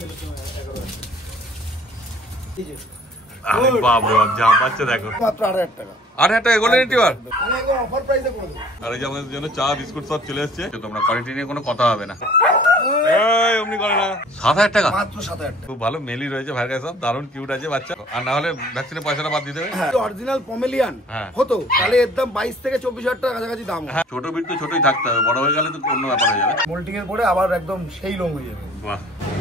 আরে বাপ রে বাপ, যা পাচ্ছে দেখো মাত্র 8000 টাকা। 8000 টাকা গোল্ডেন রিট্রিভার। আমি একদম অফার প্রাইসে করে দেব। আর এই যে আমাদের জন্য চা বিস্কুট সব চলে এসেছে, তোমরা কোয়ালিটি নিয়ে কোনো কথা হবে না। এই অমনি করে না। 7000 টাকা মাত্র 7000 টাকা। খুব ভালো মেলি রয়েছে ভাইয়ের কাছে, সব দারুণ কিউট আছে বাচ্চা। আর না হলে ভ্যাকসিনের পয়সাটা বাদ দিয়ে দেবে। অরিজিনাল পমেলিয়ান হতো তাহলে এর দাম 22 থেকে 24000 টাকা কাছাকাছি দাম। হ্যাঁ, ছোট বিট তো ছোটই থাকতে হবে, বড় হয়ে গেলে তো অন্য ব্যাপার হয়ে যাবে। মোল্টিং এর পরে আবার একদম সেই লোম হয়ে যাবে। বাহ।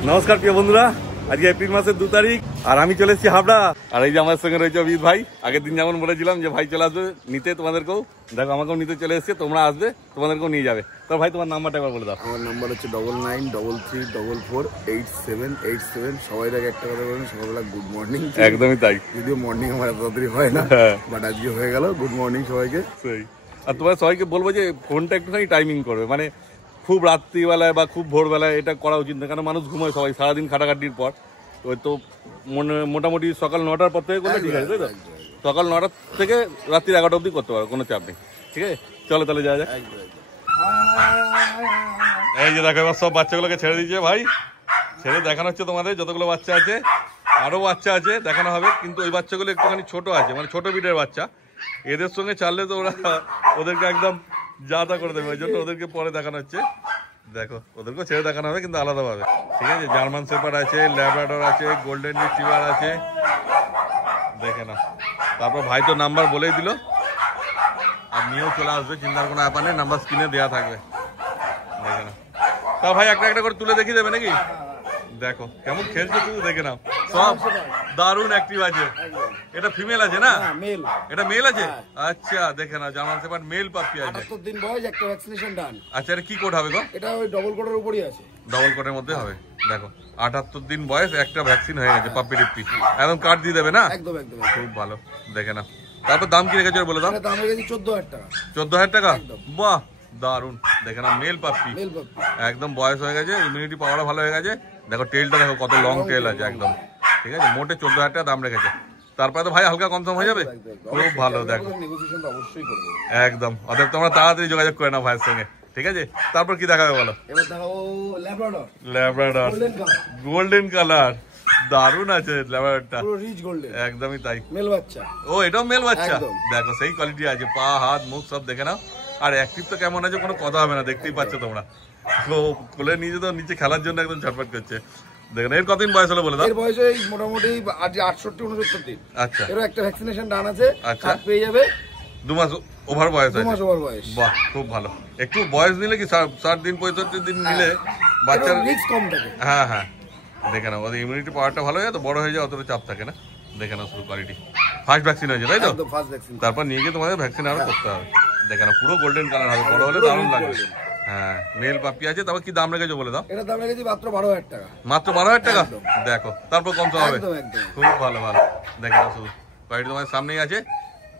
নমস্কার প্রিয় বন্ধুরা, আজকে এপ্রিল মাসের 2 তারিখ আর আমি চলে এসেছি হাবড়া। আর এই যে আমার সঙ্গে রয়েছে অভিজিৎ ভাই। আগের দিন যেমন বলেছিলাম যে ভাই চলে আসবে নিতে তোমাদেরকেও, দেখো আমাকেও নিতে চলে এসেছে, তোমরা আসবে তোমাদেরকেও নিয়ে যাবে। তো ভাই তোমার নাম্বারটা একবার বলে দাও। আমার নাম্বার হচ্ছে 9933448787। সবাই দেখে একটা কথা বলেন, সকালবেলা গুড মর্নিং। একদমই তাই, যদিও মর্নিং আমার এত তাড়াতাড়ি হয় না, বাট আজকে হয়ে গেল। গুড মর্নিং সবাইকে। সেই আর তোমার সবাইকে বলবো যে ফোনটা একটুখানি টাইমিং করবে, মানে খুব রাত্রিবেলায় বা খুব ভোরবেলায় এটা করা উচিত না, কারণ মানুষ ঘুমায় সবাই সারাদিন খাটাখাটির পর। ওই তো মোটামুটি সকাল 9টার পর থেকে করলে ঠিক আছে, তাই তো? সকাল 9টা থেকে রাত্রি 11টা অবধি করতে পারো, কোনো চাপ নেই। ঠিক আছে, চলো তাহলে যাওয়া যাক। এই যে দেখো এবার সব বাচ্চাগুলোকে ছেড়ে দিয়েছে ভাই, ছেড়ে দেখানো হচ্ছে তোমাদের যতগুলো বাচ্চা আছে। আরো বাচ্চা আছে দেখানো হবে, কিন্তু ওই বাচ্চাগুলো একটুখানি ছোট আছে, মানে ছোট বিটের বাচ্চা। এদের সঙ্গে চাললে তো ওদেরকে একদম যা তা করে দেবে, ওই জন্য ওদেরকে পরে দেখানো হচ্ছে। দেখো ওদেরকেও ছেড়ে দেখানো হবে, কিন্তু আলাদাভাবে। ঠিক আছে, জার্মান শেপার্ড আছে, ল্যাব্রাডর আছে, গোল্ডেন রিট্রিভার আছে, দেখে না। তারপর ভাই তো নাম্বার বলেই দিল, আর নিয়েও চলে আসবে, চিন্তার কোনো ব্যাপার নেই, নাম্বার স্ক্রিনে দেওয়া থাকবে। দেখে না। তা ভাই একটা একটা করে তুলে দেখিয়ে দেবে নাকি? দেখো কেমন খেলছে, তুমি দেখে নাও। সব দারুণ অ্যাক্টিভ আছে। এটা ফিমেল আছে না? মেল। এটা মেল আছে? আচ্ছা দেখে না, জার্মান শেপার্ড মেল পাপ্পি আছে। 78 দিন বয়স, একটা ভ্যাকসিনেশন ডান। আচ্ছা এটা কি কোড হবে গো? এটা ওই ডবল কোডের উপরই আছে। ডবল কোডের মধ্যে হবে। দেখো 78 দিন বয়স, একটা ভ্যাকসিন হয়ে গেছে পাপ্পি টিপ্পি, একদম কার্ড দিয়ে দেবে না? একদম একদম খুব ভালো, দেখে না। তারপর দাম কি রেখেছো বলে দাও। দাম রেখেছি 14000 টাকা। 14000 টাকা? বাহ দারুন, দেখে না মেল পাপ্পি, মেল পাপ্পি একদম বয়স হয়ে গেছে, ইমিউনিটি পাওয়ারও ভালো হয়ে গেছে। দেখো টেলটা দেখো কত লং টেল আছে একদম। ঠিক আছে, মোটে 14000 টাকা দাম রেখেছে। তারপরে তো ভাই হালকা কম সম হয়ে যাবে। খুব ভালো, দেখো নেগোসিয়েশন অবশ্যই করব একদম। অতএব তোমরা তাড়াতাড়ি যোগাযোগ করে নাও ভাইয়ের সঙ্গে। ঠিক আছে, তারপর কি দেখাবে বলো। এবার দেখাবো Labrador. Labrador golden colour. Golden colour, দারুণ আছে ল্যাব্রাডরটা, পুরো রিচ গোল্ডেন। একদমই তাই। মেল বাচ্চা। ও এটাও মেল বাচ্চা? একদম। দেখো সেই কোয়ালিটি আছে, পা হাত মুখ সব দেখে নাও। আর অ্যাক্টিভ তো কেমন আছে কোনো কথা হবে না, দেখতেই পাচ্ছ তোমরা। তো কোলে নিয়ে তো নিচে খেলার জন্য একদম ছটফট করছে। দেখেন এর কতদিন বয়স হলো বলে দাও। এর বয়স এই মোটামুটি আজ 68-69 দিন। আচ্ছা, এর একটা ভ্যাকসিনেশন ডান আছে, আচ্ছা কার্ড পেয়ে যাবে। 2 মাস ওভার বয়স 2 আছে। মাস ওভার বয়স। বাহ খুব ভালো। একটু বয়স নিলে কি 60 দিন 65 দিন নিলে বাচ্চার রিস্ক কম থাকে। হ্যাঁ হ্যাঁ, দেখে নাও ওদের ইমিউনিটি পাওয়ারটা ভালো হয়, তো বড় হয়ে যায় অতটা চাপ থাকে না। দেখে নাও শুধু কোয়ালিটি। ফার্স্ট ভ্যাকসিন হয়েছে তাই তো? একদম ফার্স্ট ভ্যাকসিন। তারপর নিয়ে গিয়ে তোমাদের ভ্যাকসিন আরো করতে হবে। দেখে নাও পুরো গোল্ডেন কালার হবে, বড় হলে দারুণ লাগবে। হ্যাঁ মেল পাপ্পি আছে। তারপর কি দাম রেখেছো বলে দাও। এটা দাম রেখেছি মাত্র 12000 টাকা। মাত্র 12000 টাকা? দেখো তারপর কম হবে। একদম একদম খুব ভালো ভালো, দেখে নাও শুধু কোয়ালিটি তোমাদের সামনেই আছে,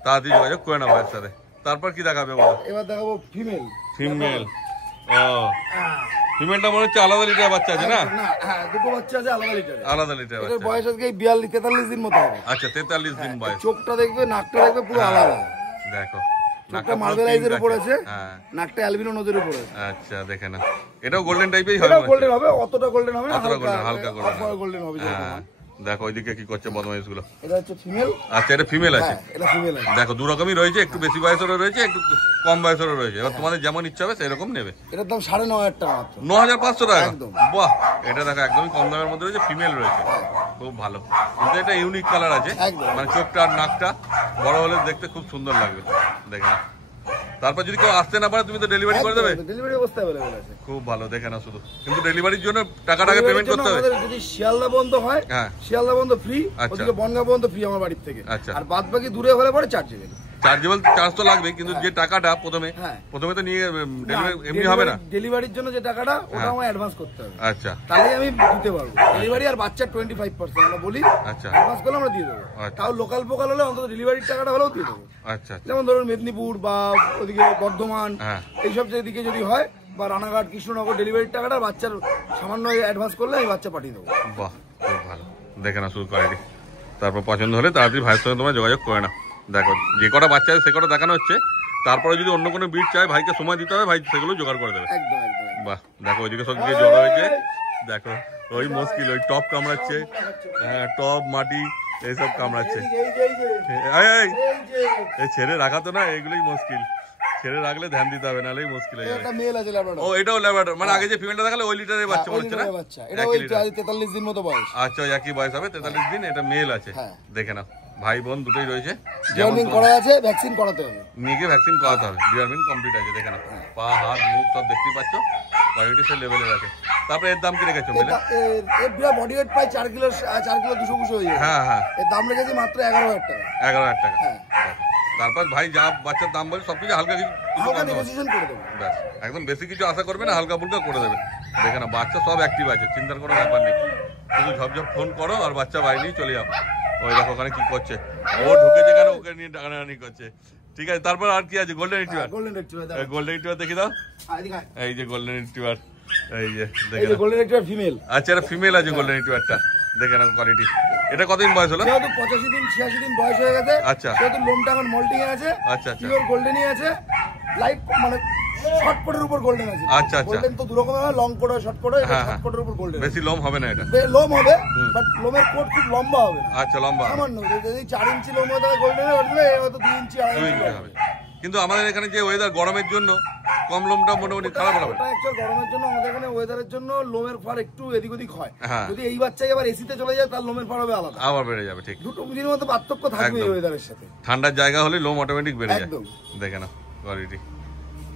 তাড়াতাড়ি যোগাযোগ করে নাও ভাইয়ের সাথে। তারপর কি দেখাবে বলো। এবার দেখাবো ফিমেল। ফিমেল, ও ফিমেলটা মনে হচ্ছে আলাদা লিটার বাচ্চা আছে না? না হ্যাঁ, দুটো বাচ্চা আছে আলাদা লিটারে। আলাদা লিটার এর বাচ্চা। বয়স আজকে 42-43 দিন মতো হবে। আচ্ছা 43 দিন বয়স। চোখটা দেখবে, নাকটা দেখবে পুরো আলাদা। দেখো নাকটা মার্বেলাইজের উপর আছে, হ্যাঁ নাকটা অ্যালবিনো নজের উপর আছে। আচ্ছা দেখে না, এটাও গোল্ডেন টাইপেরই হবে। এটা গোল্ডেন হবে, অতটা গোল্ডেন হবে না, অতটা golden, হালকা golden হবে। গোল্ডেন হবে। হ্যাঁ দেখো ওইদিকে কি করছে বদমাইশগুলো। এটা হচ্ছে ফিমেল। আচ্ছা এটা ফিমেল আছে। হ্যাঁ এটা ফিমেল আছে। দেখো দু রকমই রয়েছে, একটু বেশি বয়সেরও রয়েছে, একটু কম বয়সেরও রয়েছে। এবার তোমাদের যেমন ইচ্ছা হবে সেরকম নেবে। এটার দাম 9500 টাকা মাত্র। 9500 টাকা? একদম। বাহ, এটা দেখো একদমই কম দামের মধ্যে রয়েছে, ফিমেল রয়েছে, খুব ভালো। কিন্তু এটা ইউনিক কালার আছে, মানে চোখটা আর নাকটা বড় হলে দেখতে খুব সুন্দর লাগবে। দেখে না, তারপর যদি কেউ আসতে না পারে তুমি তো ডেলিভারি করে দেবে? ডেলিভারি অবস্থা अवेलेबल আছে। খুব ভালো, দেখে না শুধু। কিন্তু ডেলিভারির জন্য টাকাটাকে পেমেন্ট করতে হবে। আমাদের যদি শিয়ালদা বন্ধ হয়, হ্যাঁ শিয়ালদা বন্ধ ফ্রি, আচ্ছা। ওদিকে বনগাঁ বন্ধ ফ্রি আমার বাড়ি থেকে। আচ্ছা। আর বাদ বাকি দূরে হলে পরে চার্জেবল। চার্জেবল চার্জ তো লাগবে, কিন্তু যে টাকাটা প্রথমে তো নিয়ে ডেলিভারি এমনি হবে না। ডেলিভারির জন্য যে টাকাটা ওটা আমার অ্যাডভান্স করতে হবে। আচ্ছা তাহলে আমি দিতে পারবো। ডেলিভারি আর বাচ্চার 25% আমরা বলি। আচ্ছা অ্যাডভান্স করলে আমরা দিয়ে দেবো। তাও লোকাল ফোকাল হলে অন্তত ডেলিভারির টাকাটা হলেও দিয়ে দেবো। আচ্ছা, যেমন ধরুন মেদিনীপুর বা ওদিকে বর্ধমান এইসব দিকে যদি হয়, বা রানাঘাট কৃষ্ণনগর, ডেলিভারির টাকাটা বাচ্চার সামান্য অ্যাডভান্স করলে আমি বাচ্চা পাঠিয়ে দেবো। বাহ খুব ভালো, দেখে না শুধু কোয়ালিটি। তারপর পছন্দ হলে তাড়াতাড়ি ভাইয়ের সঙ্গে তোমার যোগাযোগ করে নাও। দেখো যে কটা বাচ্চা আছে সে কটা দেখানো হচ্ছে, তারপরে যদি অন্য কোনো বিট চায় ভাইকে সময় দিতে হবে, ভাই সেগুলো জোগাড় করে দেবে। একদম একদম। বাহ দেখো ওইদিকে সব দিকে জড়ো হয়েছে, দেখো ওই মুশকিল, ওই টপ কামড়াচ্ছে, হ্যাঁ টপ মাটি এইসব কামড়াচ্ছে। এই ছেড়ে রাখা তো না, এগুলোই মুশকিল, ছেড়ে রাখলে ধ্যান দিতে হবে, নাহলেই মুশকিল হয়ে যাবে। ও এটাও ল্যাব্রাডর, মানে আগে যে ফিমেলটা দেখালে ওই লিটারের বাচ্চা মনে হচ্ছে না? 43 দিন মতো বয়স। আচ্ছা ওই একই বয়স হবে, 43 দিন। এটা মেল আছে, দেখে নাও, ভাই বোন দুটোই রয়েছে। ডিওয়ার্মিং করা আছে, ভ্যাকসিন করাতে হবে, মেয়েকে ভ্যাকসিন করাতে হবে, ডিওয়ার্মিং কমপ্লিট আছে, দেখে নাও পা হাত মুখ সব দেখতে পাচ্ছ, কোয়ালিটি সে লেভেলের আছে। তারপরে এর দাম কি রেখেছো বলে? এর বিরা বডি ওয়েট প্রায় 4 কিলো 200 হয়ে যায়। হ্যাঁ হ্যাঁ, এর দাম রেখেছি মাত্র 11,000 টাকা। 11,000 টাকা। তারপর ভাই যা বাচ্চার দাম বলে সবকিছু হালকা কিছু নেগোসিয়েশন করে দেবো, ব্যাস, একদম বেশি কিছু আশা করবে না, হালকা ফুলকা করে দেবে। দেখে না বাচ্চা সব অ্যাক্টিভ আছে, চিন্তার কোনো ব্যাপার নেই, শুধু ঝপঝপ ফোন করো আর বাচ্চা বাইরে নিয়ে চলে যাও। ওই দেখো ওখানে কি করছে, ও ঢুকেছে কেন, ওকে নিয়ে টানাটানি করছে। ঠিক আছে, তারপর আর কি আছে? Golden retriever. গোল্ডেন রিট্রিভার দেখি দাও, এই যে গোল্ডেন রিট্রিভার, এই যে দেখে গোল্ডেন রিট্রিভার ফিমেল। আচ্ছা এটা ফিমেল আছে গোল্ডেন রিট্রিভারটা, দেখে না কোয়ালিটি। এটা কতদিন বয়স হলো? 85 দিন 86 দিন বয়স হয়ে গেছে। আচ্ছা, সেহেতু লোমটা এখন মোল্টিং এ আছে। আচ্ছা আচ্ছা, পিওর গোল্ডেনই আছে, লাইট মানে শর্ট কোটের উপর গোল্ডেন আছে। আচ্ছা আচ্ছা, গোল্ডেন তো দু রকমের হয়, লং কোট আর শর্ট কোট। এটা শর্ট কোটের উপর গোল্ডেন। বেশি লোম হবে না এটা? লোম হবে, বাট লোমের কোট খুব লম্বা হবে না। আচ্ছা লম্বা সামান্য, যদি 4 ইঞ্চি লোম হয় তাহলে গোল্ডেনের অরিজিনাল, এর হয়তো 2 ইঞ্চি 2.5 ইঞ্চি হবে। কিন্তু আমাদের এখানে যে ওয়েদার গরমের জন্য কম লোমটা মোটামুটি খারাপ হবে। ওটা অ্যাকচুয়াল গরমের জন্য, আমাদের এখানে ওয়েদারের জন্য লোমের ফার একটু এদিক ওদিক হয়। যদি এই বাচ্চাই আবার এসিতে চলে যায় তার লোমের ফার হবে আলাদা, আবার বেড়ে যাবে। ঠিক, দুটো জিনিসের মধ্যে পার্থক্য থাকবে এই ওয়েদারের সাথে। ঠান্ডার জায়গা হলে লোম অটোমেটিক বেড়ে যায়, দেখে না কোয়ালিটি।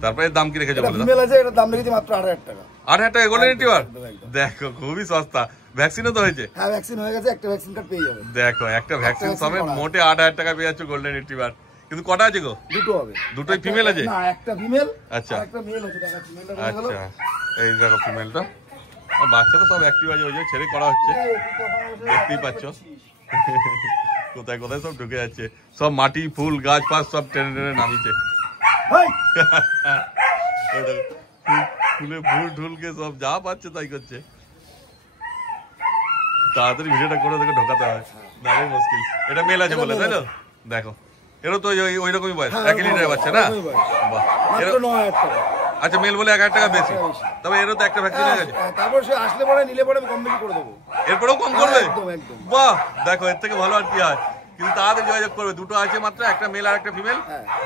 তারপরে দাম কি রেখেছো বলে? ফিমেল আছে, এটার দাম রেখেছি মাত্র 8,000 টাকা। 8,000 টাকা গোল্ডেন রিট্রিভার? দেখো খুবই সস্তা। ভ্যাকসিনও তো হয়েছে? হ্যাঁ ভ্যাকসিন হয়ে গেছে, একটা ভ্যাকসিন কার্ড পেয়ে যাবে। দেখো একটা ভ্যাকসিন সমেত মোটে 8,000 টাকা পেয়ে যাচ্ছ গোল্ডেন রিট্রিভার। কিন্তু কটা আছে গো? দুটো হবে। দুটোই ফিমেল আছে? না একটা ফিমেল, আচ্ছা একটা মেল আছে। দেখাচ্ছি মেলটা। আচ্ছা এই দেখো ফিমেলটা, আর বাচ্চা তো সব অ্যাক্টিভ আছে, ওই যে ছেড়ে করা হচ্ছে, দেখতেই পাচ্ছ কোথায় কোথায় সব ঢুকে যাচ্ছে, সব মাটি ফুল গাছ ফাছ সব টেনে টেনে নামিছে। ফুলে ফুল ঢুলকে সব যা পাচ্ছে তাই করছে। তাড়াতাড়ি ভিডিওটা করে দেখে ঢোকাতে হয়, নাহলে মুশকিল। এটা মেল আছে বলে তাই তো? দেখো এরও তো ওই রকমই বয়স, 1 লিটারের বাচ্চা না? আচ্ছা মেল বলে 1,000 টাকা বেশি, তবে এরও তো একটা ভ্যাকসিন হয়ে গেছে। তারপর সে আসলে পরে নিলে পরে কম বেশি করে দেবো, এরপরেও কম করবে? বাহ, দেখো এর থেকে ভালো আর কি হয়। কিন্তু তাড়াতাড়ি যোগাযোগ করবে, দুটো আছে মাত্র, একটা মেল আর একটা ফিমেল।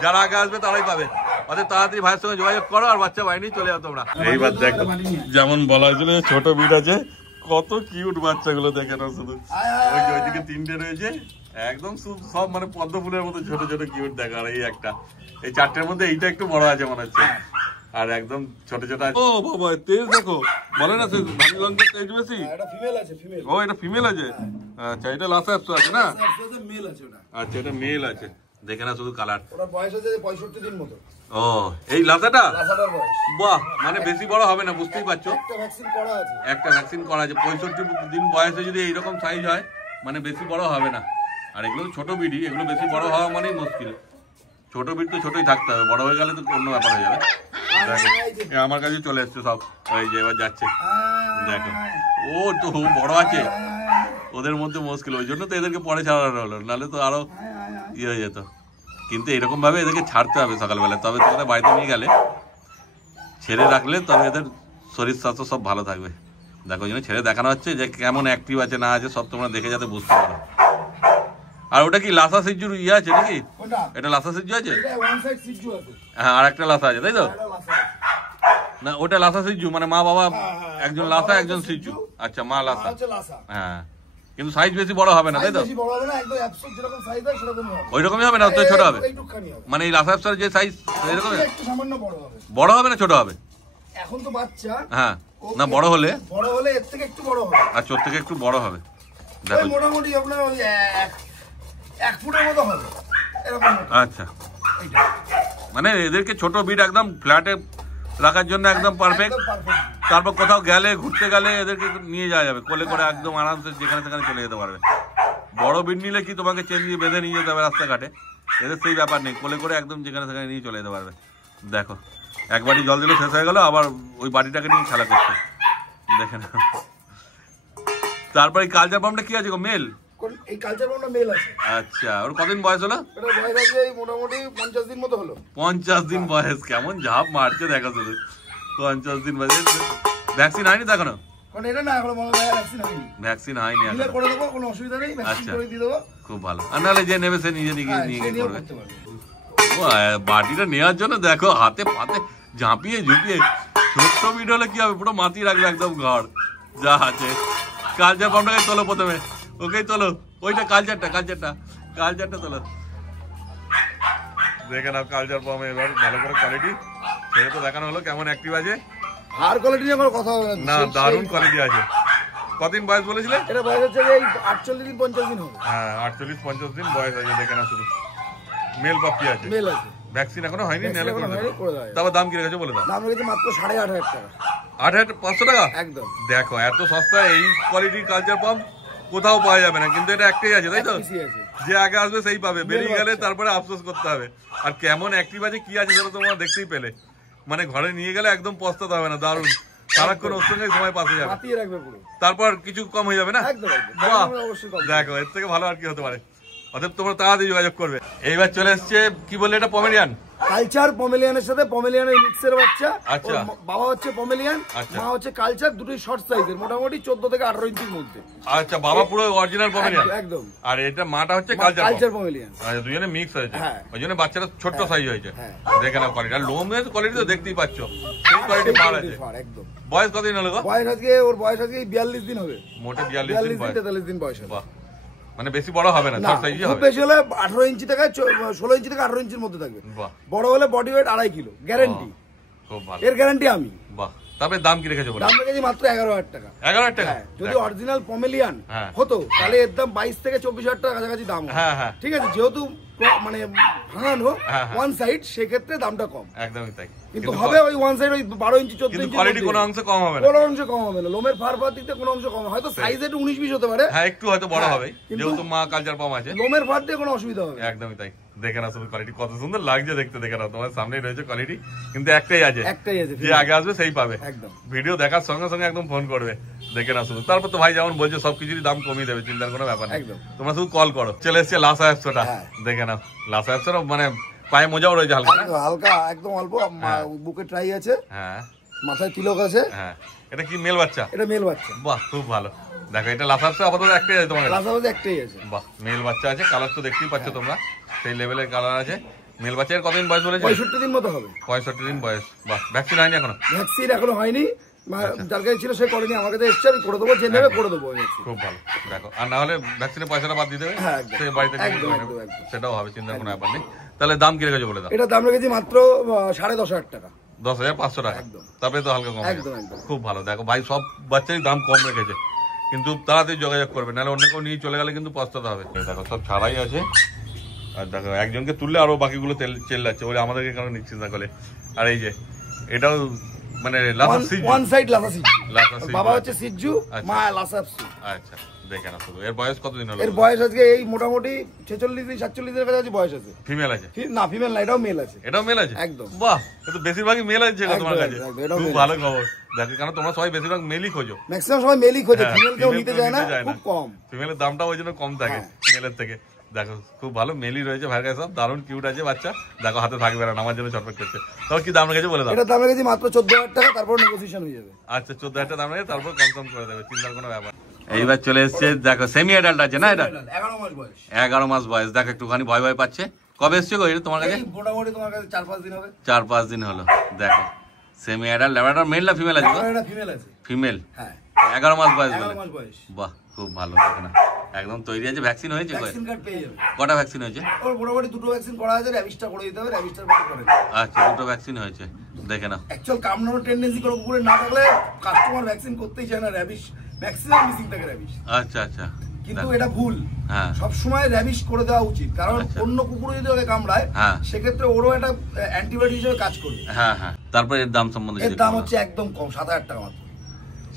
যারা আগে আসবে তারাই পাবে, অর্থাৎ তাড়াতাড়ি ভাইয়ের সঙ্গে যোগাযোগ করো আর বাচ্চা বাইরে চলে যাও তোমরা। এইবার দেখো যেমন বলা হয়েছিল ছোট বিট আছে, কত কিউট বাচ্চাগুলো দেখে না, শুধু ওই যে ওইদিকে 3টে রয়েছে, একদম সব মানে পদ্ম ফুলের মতো ছোট ছোট কিউট দেখা। আর এই একটা, এই 4টের মধ্যে এইটা একটু বড় আছে মনে হচ্ছে, আর একদম ছোট ছোট আছে। ও বাবা তেজ দেখো, বলে না সে ধানি লঙ্কার তেজ বেশি। ও এটা ফিমেল আছে? আচ্ছা এটা লাসা আছে না? আচ্ছা এটা মেল আছে, দেখে না শুধু কালার। ওটার বয়স আছে 65 দিন মতো। ও এই লাসাটা? লাসাটার বয়স। বাহ, মানে বেশি বড় হবে না, বুঝতেই পারছো। একটা ভ্যাকসিন করা আছে। একটা ভ্যাকসিন করা আছে, 65 দিন বয়সে যদি এইরকম সাইজ হয় মানে বেশি বড় হবে না। আর এগুলো ছোট বিডি, এগুলো বেশি বড় হওয়া মানেই মুশকিল। ছোট বিট তো ছোটই থাকতে হবে, বড় হয়ে গেলে তো অন্য ব্যাপার হয়ে যাবে। দেখো আমার কাছে চলে এসছে সব, ওই যে এবার যাচ্ছে দেখো। ও তো বড় আছে, ওদের মধ্যে মুশকিল, ওই জন্য তো এদেরকে পরে ছাড়ানো হলো, নাহলে তো আরো ইয়ে হয়ে যেত। কিন্তু এরকম ভাবে এদেরকে ছাড়তে হবে সকালবেলা, তবে তোমাদের বাড়িতে নিয়ে গেলে ছেড়ে রাখলে তবে এদের শরীর স্বাস্থ্য সব ভালো থাকবে। দেখো ওই জন্য ছেড়ে দেখানো হচ্ছে যে কেমন অ্যাক্টিভ আছে না আছে সব তোমরা দেখে যাতে বুঝতে পারো। আর ওটা কি লাসা সিজুর ইয়ে আছে নাকি? এটা লাসা সিজু আছে? হ্যাঁ আর একটা লাসা আছে তাই তো? না ওটা লাসা সিজু, মানে মা বাবা একজন লাসা একজন সিজু। আচ্ছা মা লাসা, হ্যাঁ কিন্তু সাইজ বেশি বড় হবে না তাই তো? ওই রকমই হবে না, তো ছোট হবে? মানে এই লাসা অ্যাপসার যে সাইজ এরকম বড় হবে না ছোট হবে? এখন তো বাচ্চা, হ্যাঁ না বড় হলে এর থেকে একটু বড় হবে। আচ্ছা ওর থেকে একটু বড় হবে, দেখো মোটামুটি আপনার ওই 1 ফুটের মতো হবে এরকম। আচ্ছা মানে এদেরকে ছোট বিট একদম ফ্ল্যাটে রাখার জন্য একদম পারফেক্ট। তারপর কোথাও গেলে ঘুরতে গেলে এদেরকে নিয়ে যাওয়া যাবে কোলে করে, একদম আরামসে যেখানে সেখানে চলে যেতে পারবে। বড় বিট নিলে কি তোমাকে চেন দিয়ে বেঁধে নিয়ে যেতে হবে রাস্তাঘাটে, এদের সেই ব্যাপার নেই, কোলে করে একদম যেখানে সেখানে নিয়ে চলে যেতে পারবে। দেখো এক বাটি জল দিলে শেষ হয়ে গেল, আবার ওই বাটিটাকে নিয়ে খেলা করছে, দেখে না। তারপর এই কালচার পাম্পটা কি আছে গো? মেল? এই কালচার পাম্পটা মেল আছে। আচ্ছা ওর কতদিন বয়স হলো? এটা বয়স আছে মোটামুটি 50 দিন মতো হলো। 50 দিন বয়স, কেমন ঝাঁপ মারছে দেখো শুধু। 50 দিন বয়স, ভ্যাকসিন হয়নি তো এখনো? কারণ এটা না এখন ভ্যাকসিন হয়নি। ভ্যাকসিন হয়নি দিলে করে দেবো, কোনো অসুবিধা নেই, ভ্যাকসিন করে দিয়ে দেবো। খুব ভালো। আর নাহলে যে নেবে সে নিজে নিয়ে করবে। করতে পারবে। ও বাটিটা নেওয়ার জন্য দেখো হাতে পাতে ঝাঁপিয়ে ঝুঁপিয়ে, ছোট্ট ভিডিও হলে কি হবে, পুরো মাতি রাখবে একদম ঘর যা আছে। কালচার পাম্পটাকে তোলো প্রথমে, ওকেই তোলো, ওইটা কালচারটা তোলো। দেখে নাও কালচার পাম্প এবার ভালো করে কোয়ালিটি সেটা তো দেখানো হলো কেমন অ্যাক্টিভ আছে। আর কোয়ালিটি নিয়ে কোনো কথা হবে না, দারুণ কোয়ালিটি আছে। কতদিন বয়স বলেছিলে? এটা বয়স হচ্ছে এই 48 দিন 50 দিন হবে। হ্যাঁ 48-50 দিন বয়স আছে। দেখে নাও শুধু মেল পাপ্পি আছে। মেল আছে। ভ্যাকসিন এখনো হয়নি, নেলে করে দেবো। করে দেওয়া যাবে। তারপর দাম কি রেখেছো বলে দাও। দাম রেখেছে মাত্র 8,500 টাকা। 8,500 টাকা? একদম। দেখো এত সস্তা এই কোয়ালিটির কালচার পাম্প কোথাও পাওয়া যাবে না, কিন্তু এটা একটাই আছে তাই তো? যে আগে আসবে সেই পাবে, বেরিয়ে গেলে তারপরে আফসোস করতে হবে। আর কেমন অ্যাক্টিভ আছে কি আছে সেটা তোমরা দেখতেই পেলে। মানে ঘরে নিয়ে গেলে একদম পস্তাতে হবে না, দারুণ। সারাক্ষণ ওর সঙ্গে সময় পাশে যাবে, তারপর কিছু কম হয়ে যাবে না? দেখো এর থেকে ভালো আর কি হতে পারে। অতএব তোমরা তাড়াতাড়ি যোগাযোগ করবে। এইবার চলে এসছে কি বললে এটা, পমেরিয়ান কালচার, পমেলিয়ানের সাথে পমেলিয়ানের মিক্সের বাচ্চা। আচ্ছা। বাবা হচ্ছে পমেলিয়ান, মা হচ্ছে কালচার, দুটোই শর্ট সাইজের, মোটামুটি 14 থেকে 18 ইঞ্চির মধ্যে। আচ্ছা, বাবা পুরো অরিজিনাল পমেলিয়ান একদম, আর এটা মাটা হচ্ছে কালচার পমেলিয়ান। আচ্ছা, দুজনে মিক্স হয়েছে, ওই জন্য বাচ্চাটা ছোট্ট সাইজ হয়েছে। দেখে নাও কোয়ালিটি, আর লোমের কোয়ালিটি তো দেখতেই পাচ্ছ, সেই কোয়ালিটি ভালো আছে একদম। বয়স কতদিন হলো গো? বয়স আজকে ওর বয়স আজকে 42 দিন হবে। মোটে 42 দিন বয়স হবে। মানে বেশি বড় হবে না, ছোট সাইজই হবে। খুব বেশি হলে 18 ইঞ্চি থেকে 16 ইঞ্চি থেকে 18 ইঞ্চির মধ্যে থাকবে। বড় হলে বডি ওয়েট 2.5 কিলো গ্যারান্টি। খুব ভালো, এর গ্যারান্টি আমি। বাহ, তবে দাম কি রেখেছো বলো? দাম রেখেছি মাত্র 11,000 টাকা। 11,000 টাকা? যদি অরিজিনাল পমেলিয়ান হতো তাহলে এর দাম 22 থেকে 24,000 টাকা কাছাকাছি দাম। ঠিক আছে, যেহেতু মানে ভাঙানো ওয়ান সাইড, সেক্ষেত্রে দামটা কম। একদমই তাই, কিন্তু হবে ওই ওয়ান সাইড ওই 12 ইঞ্চি 14 ইঞ্চি, কোয়ালিটি কোনো অংশ কম হবে না, কোনো অংশ কম হবে না। লোমের ফার দিতে কোনো অংশ কম, হয়তো সাইজ একটু 19-20 হতে পারে, হ্যাঁ একটু হয়তো বড় হবে, যেহেতু মা কালচার পাম আছে। লোমের ফার দিয়ে কোনো অসুবিধা হবে। একদমই তাই। দেখে না শুধু কোয়ালিটি কত সুন্দর লাগছে দেখতে, দেখে না তোমার সামনেই রয়েছে কোয়ালিটি, কিন্তু একটাই আছে, যে আগে আসবে সেই পাবে। একদম, ভিডিও দেখার সঙ্গে সঙ্গে একদম ফোন করবে। দেখে না শুধু, তারপর তো ভাই যেমন বলছে সবকিছুরই দাম কমিয়ে দেবে, চিন্তার কোনো ব্যাপার নেই, তোমরা শুধু কল করো। চলে এসছে লাসা অ্যাপসটা, দেখে নাও লাসা অ্যাপসটা মানে পায়ে মোজাও রয়েছে হালকা হালকা, একদম অল্প, বুকে ট্রাই আছে, হ্যাঁ মাথায় তিলক আছে। হ্যাঁ, এটা কি মেল বাচ্চা? এটা মেল বাচ্চা। বাহ, খুব ভালো। দেখো এটা লাসা অ্যাপসে আপাতত একটাই আছে তোমার, লাসা অ্যাপসে একটাই আছে। বাহ, মেল বাচ্চা আছে, কালার তো দেখতেই পাচ্ছ তোমরা, সেই লেভেলের কালার আছে। মেল বাচ্চার কতদিন বয়স বলেছে? 65 দিন মতো হবে। 65 দিন বয়স। বাহ, ভ্যাকসিন হয়নি এখনো? ভ্যাকসিন এখনো হয়নি, যার কাছে ছিল সে করেনি, আমার কাছে এসছে, আমি করে দেবো, যে নেবে করে দেবো। খুব ভালো। দেখো, আর না হলে ভ্যাকসিনের পয়সাটা বাদ দিয়ে দেবে, সে বাড়িতে সেটাও হবে, চিন্তার কোনো ব্যাপার নেই। তাহলে দাম কি রেখেছো বলে দাও? এটা দাম রেখেছি মাত্র 10,500 টাকা। 10,500 টাকা, তবে তো হালকা কম। খুব ভালো। দেখো ভাই সব বাচ্চারই দাম কম রেখেছে, কিন্তু তাড়াতাড়ি যোগাযোগ করবে, নাহলে অন্য কেউ নিয়ে চলে গেলে কিন্তু পস্তাতে হবে। দেখো সব ছাড়াই আছে, আর দেখো একজনকে তুললে আরো বাকিগুলো তেল যাচ্ছে, ওই আমাদেরকে কেন নিচ্ছিস না বলে। আর এই যে এটাও মানে লাসা সিজু, ওয়ান সাইড লাসা সিজু, বাবা হচ্ছে সিজু, মা লাসা সিজু। আচ্ছা, দেখেন না শুধু, এর বয়স কতদিন হলো? এর বয়স আজকে এই মোটামুটি 46-47 এর কাছাকাছি বয়স আছে। ফিমেল আছে? না ফিমেল না, এটাও মেল আছে। এটাও মেল আছে? একদম। বাহ, এটা বেশিরভাগই মেল আছে তোমার কাছে, খুব ভালো খবর। দেখো, কারণ তোমরা সবাই বেশিরভাগ মেলই খোঁজো, ম্যাক্সিমাম সবাই মেলই খোঁজে, ফিমেল কেউ নিতে যায় না, খুব কম। ফিমেলের দামটা ওই জন্য কম থাকে মেলের থেকে। দেখো খুব ভালো মেলি রয়েছে ভাইয়ের কাছে, সব দারুণ কিউট আছে বাচ্চা। দেখো হাতে থাকবে না, আমার জন্য চটপট করছে। তবে কি দাম রেখেছে বলে দাও? এটা দাম রেখেছি মাত্র 14,000 টাকা, তারপর নেগোসিয়েশন হয়ে যাবে। আচ্ছা, 14,000 টাকা দাম রেখে তারপর কনফার্ম করে দেবে, চিন্তার কোনো ব্যাপার। এইবার চলে এসছে, দেখো সেমি অ্যাডাল্ট আছে না, এটা 11 মাস বয়স। 11 মাস বয়স। দেখো একটুখানি ভয় ভয় পাচ্ছে। কবে এসছে গো এটা তোমার কাছে? মোটামুটি তোমার কাছে 4-5 দিন হবে। 4-5 দিন হলো। দেখো সেমি অ্যাডাল্ট, ল্যাব্রাডর মেল না ফিমেল আছে? এটা ফিমেল আছে। ফিমেল, হ্যাঁ। 11 মাস বয়স বলে? 11 মাস বয়স। বাহ, খুব ভালো। দেখো না একদম তৈরি আছে। ভ্যাকসিন হয়েছে? ভ্যাকসিন কার্ড পেয়ে যাবে। কটা ভ্যাকসিন হয়েছে? ওর মোটামুটি 2টো ভ্যাকসিন করা আছে, র্যাবিসটা করে দিতে হবে, র্যাবিসটার বাকি করে। আচ্ছা, 2টো ভ্যাকসিন হয়েছে। দেখে নাও, অ্যাকচুয়াল কামড়ানোর টেন্ডেন্সি কোনো কুকুরের না থাকলে কাস্টমার ভ্যাকসিন করতেই চায় না, র্যাবিস ম্যাক্সিমাম মিসিং থাকে র্যাবিস। আচ্ছা আচ্ছা, কিন্তু এটা ভুল। হ্যাঁ, সব সময় র্যাবিস করে দেওয়া উচিত, কারণ অন্য কুকুর যদি ওকে কামড়ায় সেক্ষেত্রে ওরও একটা অ্যান্টিবায়োটিক হিসেবে কাজ করবে। হ্যাঁ হ্যাঁ। তারপর এর দাম সম্বন্ধে? এর দাম হচ্ছে একদম কম, 7,000 টাকা মাত্র।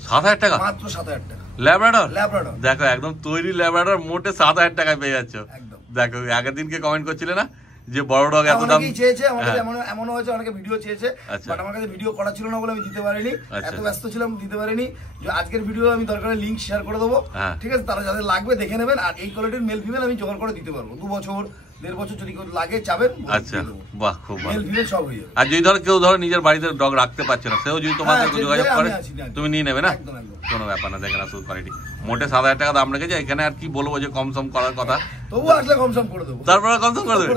7,000 টাকা মাত্র? 7,000 টাকা। ল্যাব্রাডর? ল্যাব্রাডর। দেখো একদম তৈরি ল্যাব্রাডর মোটে 7,000 টাকায় পেয়ে যাচ্ছ। দেখো আগের দিনকে কমেন্ট করছিলে না যে বড় ডগ এত দাম চেয়েছে, আমার কাছে এমন হয়েছে অনেকে ভিডিও চেয়েছে, বাট আমার কাছে ভিডিও করা ছিল না বলে আমি দিতে পারিনি, এত ব্যস্ত ছিলাম দিতে পারিনি। আজকের ভিডিও আমি দরকারে লিংক শেয়ার করে দেবো, ঠিক আছে? তারা যাদের লাগবে দেখে নেবেন। আর এই কোয়ালিটির মেল ফিমেল আমি জোগাড় করে দিতে পারবো, 2 বছর 1.5 বছর যদি কেউ লাগে চাবেন। আচ্ছা, বাহ, খুব ভালো। মেল ফিমেল সব হয়ে যাবে। আর যদি কেউ নিজের বাড়িতে ডগ রাখতে পারছে না, সেও যদি তোমার সাথে যোগাযোগ করে তুমি নিয়ে নেবে না? কোনো ব্যাপার না, দেখে না শুধু কোয়ালিটি। মোটে 7,000 টাকা দাম রেখেছে, এখানে আর কি বলবো যে কম সম করার কথা, তবু আসলে কম সম করে দেবো। তারপরে কম সম করে দেবে?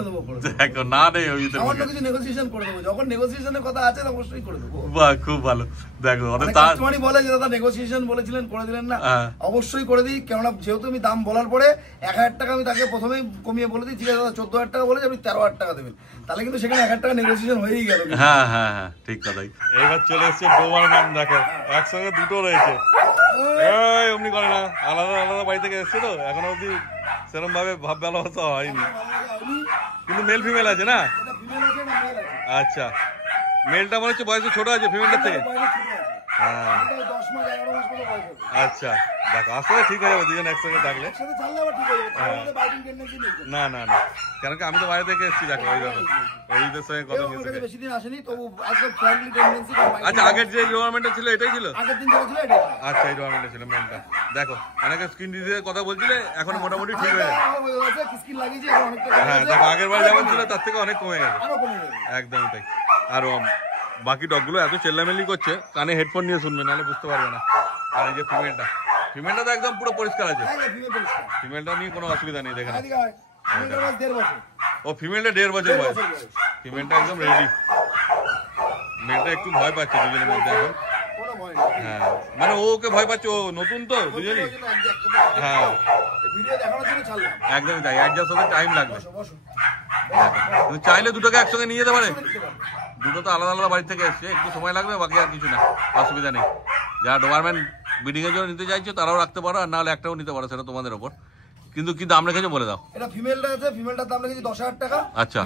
দেখো না নেই ওই ভিতরে কিছু নেগোসিয়েশন করে দেবো, যখন নেগোসিয়েশনের কথা আছে অবশ্যই করে দেবো। বাহ, খুব ভালো। দেখো কাস্টমারই বলে যে দাদা নেগোসিয়েশন বলেছিলেন করে দিলেন না, অবশ্যই করে দিই। কেননা যেহেতু আমি দাম বলার পরে 1,000 টাকা আমি তাকে প্রথমেই কমিয়ে বলে দিই, ঠিক আছে দাদা 14,000 টাকা বলে আপনি 13,000 টাকা দেবেন, তাহলে কিন্তু সেখানে 1,000 টাকা নেগোসিয়েশন হয়েই গেল। হ্যাঁ হ্যাঁ হ্যাঁ, ঠিক কথাই। এইবার চলে এসেছে ডোবারম্যান, দেখো একসঙ্গে দুটো রয়েছে। অমনি করে না, আলাদা আলাদা বাড়ি থেকে এসছে তো, এখনো অব্দি সেরকম ভাবে ভাব ভালোবাসা হয়নি, কিন্তু মেল ফিমেল আছে না? আচ্ছা, মেলটা মনে হচ্ছে বয়সে ছোট আছে ফিমেলটার থেকে। হ্যাঁ, আচ্ছা, দেখো আসলে ঠিক হয়ে যাবে দুজন একসঙ্গে থাকলে। না না না, কেন কি আমি তো বাইরে থেকে এসেছি, দেখো ওই দেখো ওইদের সঙ্গে কথা বলতে বেশি দিন আসেনি তবু। আচ্ছা, আগের যে গভর্নমেন্টটা ছিল এটাই ছিল? আগের দিন যেটা ছিল এটাই। আচ্ছা, এই গভর্নমেন্টটা ছিল মেলটা। দেখো অনেকে স্কিন ডিজিজের কথা বলছিলে, এখন মোটামুটি ঠিক হয়ে গেছে। হ্যাঁ, দেখো আগের বার যেমন ছিল তার থেকে অনেক কমে গেছে, একদমই তাই। আর বাকি ডগগুলো এত চেল্লামেল্লি করছে, কানে হেডফোন নিয়ে শুনবে, নাহলে বুঝতে পারবে না। আর এই যে ফিমেলটা তো একদম পুরো পরিষ্কার আছে, ফিমেলটা নিয়ে কোনো অসুবিধা নেই। দেখেন ও ফিমেলটা 1.5 বছর বয়স, ফিমেলটা একদম রেডি। মেলটা একটু ভয় পাচ্ছে দুজনের মধ্যে এখন। হ্যাঁ, মানে ওকে ভয় পাচ্ছে, ও নতুন তো দুজনই। হ্যাঁ, একদমই তাই, অ্যাডজাস্ট হতে টাইম লাগবে। চাইলে দুটোকে একসঙ্গে নিয়ে যেতে পারে, দুটো তো আলাদা আলাদা বাড়ি থেকে এসছে, একটু সময় লাগবে, বাকি আর কিছু না, অসুবিধা নেই। যারা ডোবারম্যান ব্রিডিং এর জন্য নিতে চাইছো তারাও রাখতে পারো, আর নাহলে একটাও নিতে পারো, সেটা তোমাদের ওপর। কিন্তু কি দাম রেখেছো বলে দাও। এটা ফিমেলটা আছে, ফিমেলটার দাম রেখেছি 10,000 টাকা। আচ্ছা,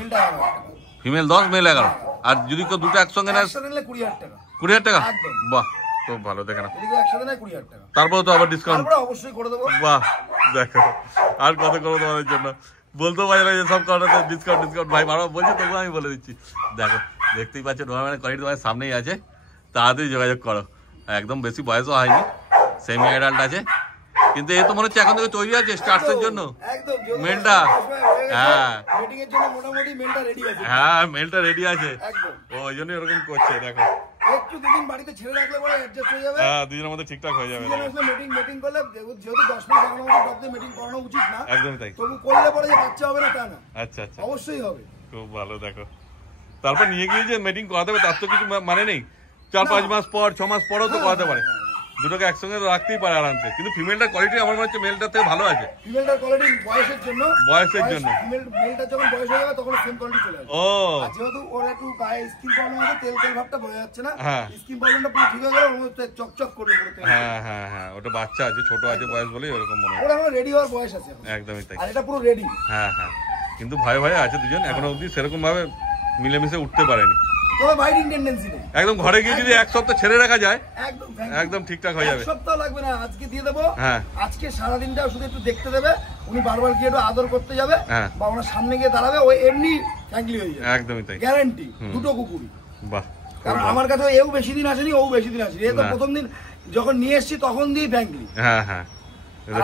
ফিমেল 10 মেল 11। আর যদি কেউ দুটো একসঙ্গে নেয় 20,000 টাকা। 20,000 টাকা, বাহ, খুব ভালো। দেখে না একসাথে নেয় 20,000 টাকা, তারপরে তো আবার ডিসকাউন্ট অবশ্যই করে দেবো। বাহ, দেখো আর কত করবো তোমাদের জন্য, বলতে পারি না যে সব কারণে ডিসকাউন্ট ভাই বারবার বলছি, তবু আমি বলে দিচ্ছি। দেখো দেখতেই পাচ্ছ ডোবারম্যানের কোয়ালিটি তোমার সামনেই আছে, তাড়াতাড়ি যোগাযোগ করো। একদম বেশি বয়সও হয়নি, সেমি অ্যাডাল্ট আছে, কিন্তু এ তো মনে হচ্ছে এখন থেকে তৈরি আছে স্টার্টসের জন্য মেলটা। হ্যাঁ হ্যাঁ, মেলটা রেডি আছে, ওই জন্য এরকম করছে। দেখো একটু দুদিন বাড়িতে ছেড়ে রাখলে পরে অ্যাডজাস্ট হয়ে যাবে। হ্যাঁ, দুজনের মধ্যে ঠিকঠাক হয়ে যাবে। মিটিং করলে যেহেতু 10 মাস 11 মাস ডগ দিয়ে মিটিং করানো উচিত না, একদমই তাই। তবু করলে পরে যে বাচ্চা হবে না তা না। আচ্ছা আচ্ছা, অবশ্যই হবে। খুব ভালো। দেখো তারপর নিয়ে গিয়ে যে মিটিং করাতে হবে তার তো কিছু মানে নেই, 4-5 মাস পর 6 মাস পরও তো করাতে পারে, দুটোকে একসঙ্গে রাখতেই পারে আরামসে। কিন্তু ফিমেলটার কোয়ালিটি আমার মনে হচ্ছে মেলটার থেকে ভালো আছে। ফিমেলটার কোয়ালিটি বয়সের জন্য মেলটা যখন বয়স হয়ে যাবে তখন সেম কোয়ালিটি চলে আসবে। ও, যেহেতু ওর একটু গায়ে স্কিন প্রবলেম আছে, তেল ভাবটা বোঝা যাচ্ছে না, স্কিন প্রবলেমটা পুরো ঠিক হয়ে গেল, ওর মধ্যে চকচক করবে পুরো। হ্যাঁ হ্যাঁ হ্যাঁ, ওটা বাচ্চা আছে, ছোট আছে বয়স বলেই এরকম মনে হয়। ওরা এখন রেডি হওয়ার বয়স আছে, একদমই তাই। আর এটা পুরো রেডি। হ্যাঁ হ্যাঁ, কিন্তু ভয়ে আছে দুজন, এখনো অবধি সেরকম ভাবে মিলেমিশে উঠতে পারেনি। তবে বাইটিং টেন্ডেন্সি নেই। একদম ঘরে গিয়ে যদি 1 সপ্তাহ ছেড়ে রাখা যায় একদম ঠিকঠাক হয়ে যাবে। 1 সপ্তাহ লাগবে না, আজকে দিয়ে দেবো। হ্যাঁ, আজকে সারা দিনটা শুধু একটু দেখতে দেবে, উনি বারবার গিয়ে একটু আদর করতে যাবে, বা ওনার সামনে গিয়ে দাঁড়াবে, ওই এমনি ফ্র্যাঙ্কলি হয়ে যাবে। একদমই তাই, গ্যারান্টি। দুটো কুকুরই। বাহ, কারণ আমার কাছে এও বেশি দিন আসেনি, ও বেশি দিন আসেনি। এই তো প্রথম দিন যখন নিয়ে এসেছি তখন দিয়ে ফ্র্যাঙ্কলি। হ্যাঁ হ্যাঁ,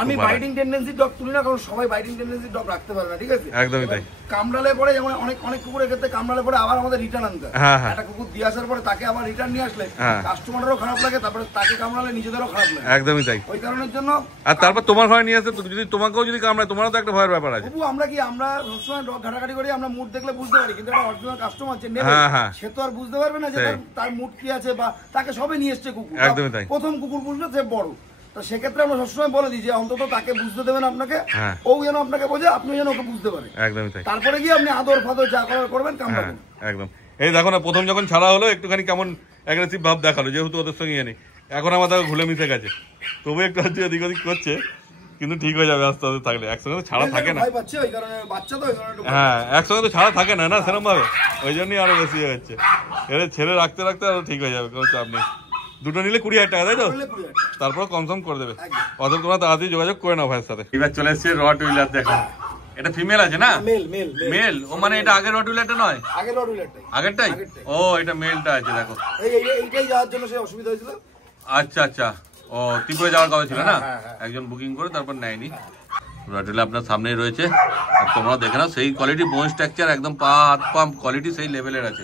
আমি বাইটিং টেন্ডেন্সি ডগ তুলি না, কারণ সবাই বাইটিং টেন্ডেন্সি ডগ রাখতে পারে না, ঠিক আছে? একদমই তাই। কামড়ালে পরে যেমন অনেক কুকুরের ক্ষেত্রে কামড়ালে পরে আবার আমাদের রিটার্ন আনতে হয়। একটা কুকুর দিয়ে আসার পরে তাকে আবার রিটার্ন নিয়ে আসলে কাস্টমারেরও খারাপ লাগে, তারপরে তাকে কামড়ালে নিজেদেরও খারাপ লাগে। একদমই তাই। ওই কারণের জন্য। আর তারপর তোমার ঘরে নিয়ে আসে, যদি তোমাকেও যদি কামড়ায় তোমারও তো একটা ভয়ের ব্যাপার আছে। আমরা সবসময় ডগ ঘাটাঘাটি করি, আমরা মুড দেখলে বুঝতে পারি, কিন্তু একটা অরিজিনাল কাস্টমার যে নেবে সে তো আর বুঝতে পারবে না যে তার মুড কি আছে, বা তাকে সবে নিয়ে এসছে কুকুর। একদমই তাই। প্রথম কুকুর বুঝলো সে বড়, তো সেক্ষেত্রে আমরা সবসময় বলে দিই যে অন্তত তাকে বুঝতে দেবেন আপনাকে, ও যেন আপনাকে বোঝে, আপনি যেন ওকে বুঝতে পারেন। একদমই তাই। তারপরে গিয়ে আপনি আদর ফাদর যা করার করবেন, কামড়াবেন। একদম। এই দেখো না, প্রথম যখন ছাড়া হলো একটুখানি কেমন অ্যাগ্রেসিভ ভাব দেখালো, যেহেতু ওদের সঙ্গে নেই। এখন আমাদের ঘুলে মিশে গেছে, তবু একটু এদিক ওদিক করছে, কিন্তু ঠিক হয়ে যাবে আস্তে আস্তে থাকলে। একসঙ্গে তো ছাড়া থাকে না। হ্যাঁ, একসঙ্গে তো ছাড়া থাকে না সেরকম ভাবে, ওই জন্যই আরো বেশি হয়ে যাচ্ছে। এদের ছেড়ে রাখতে রাখতে আরো ঠিক হয়ে যাবে, কোনো চাপ নেই। দুটো নিলে 20,000 টাকা, তাই তো? তারপর কম করে দেবে। অতএব তোমরা তাড়াতাড়ি যোগাযোগ করে নাও ভাইয়ের সাথে। এবার চলে এসছে রট উইলার। দেখো এটা ফিমেল আছে না? মেল। ও মানে এটা আগের রট উইলারটা নয়? আগেরটাই। ও, এটা মেলটা আছে। দেখো এইটাই যাওয়ার জন্য সে অসুবিধা হয়েছিল। আচ্ছা আচ্ছা, ও ত্রিপুরা যাওয়ার কথা ছিল না, একজন বুকিং করে তারপর নেয়নি। রয়্যালটি আপনার সামনেই রয়েছে, আর তোমরা দেখে নাও সেই কোয়ালিটি, বোন স্ট্রাকচার একদম পা হাত পা কোয়ালিটি সেই লেভেলের আছে,